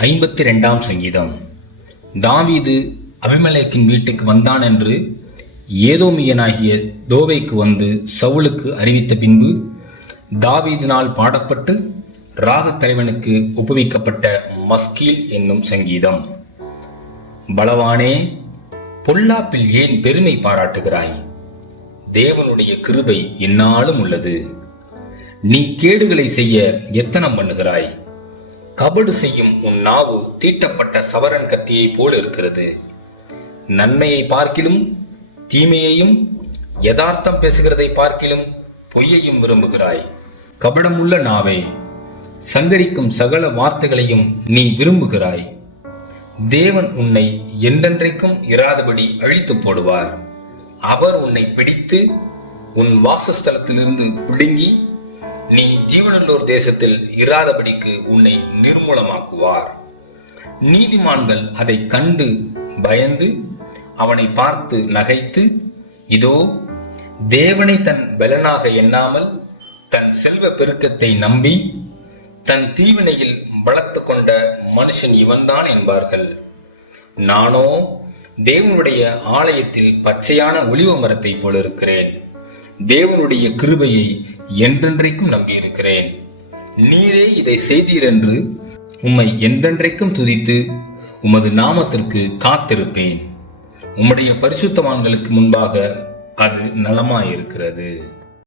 52ஆம் சங்கீதம். தாவீது அபிமெலேக்கின் வீட்டுக்கு வந்தான் என்று ஏதோமியனாகிய தோவேக்கு வந்து சவுலுக்கு அறிவித்த பின்பு தாவீதினால் பாடப்பட்டு ராகத் தலைவனுக்கு ஒப்புவிக்கப்பட்ட மஸ்கீல் என்னும் சங்கீதம். பலவானே, பொல்லாப்பில் ஏன் பெருமை பாராட்டுகிறாய்? தேவனுடைய கிருபை எந்நாளும் உள்ளது. நீ கேடுகளை செய்ய எத்தனம் பண்ணுகிறாய்? கபடு செய்யும் உன் நாவு தீட்டப்பட்ட சவரன் கத்தியை போல் இருக்கிறது. நன்மையை பார்க்கிலும் தீமையையும், யதார்த்தம் பேசுகிறதை பார்க்கிலும் பொய்யையும் விரும்புகிறாய். கபடமுள்ள நாவே, சங்கரிக்கும் சகல வார்த்தைகளையும் நீ விரும்புகிறாய். தேவன் உன்னை என்றென்றைக்கும் இராதபடி அழித்து போடுவார். அவர் உன்னை பிடித்து உன் வாசஸ்தலத்திலிருந்து பிடுங்கி நீ ஜீவனுள்ளோர் தேசத்தில் இராதபடிக்கு உன்னை நிர்மூலமாக்குவார். நீதிமான்கள் அதை கண்டு பயந்து அவனை பார்த்து நகைத்து, இதோ தேவனை தன் பலனாக எண்ணாமல் தன் செல்வ பெருக்கத்தை நம்பி தன் தீவினையில் பலத்து கொண்ட மனுஷன் இவன்தான் என்பார்கள். நானோ தேவனுடைய ஆலயத்தில் பச்சையான ஒலிவ மரத்தை போல இருக்கிறேன். தேவனுடைய கிருபையை என்றென்றைக்கும் நம்பியிருக்கிறேன். நீரே இதை செய்தீர் என்று உம்மை என்றென்றைக்கும் துதித்து உமது நாமத்திற்கு காத்திருப்பேன். உம்முடைய பரிசுத்தவான்களுக்கு முன்பாக அது நலமாயிருக்கிறது.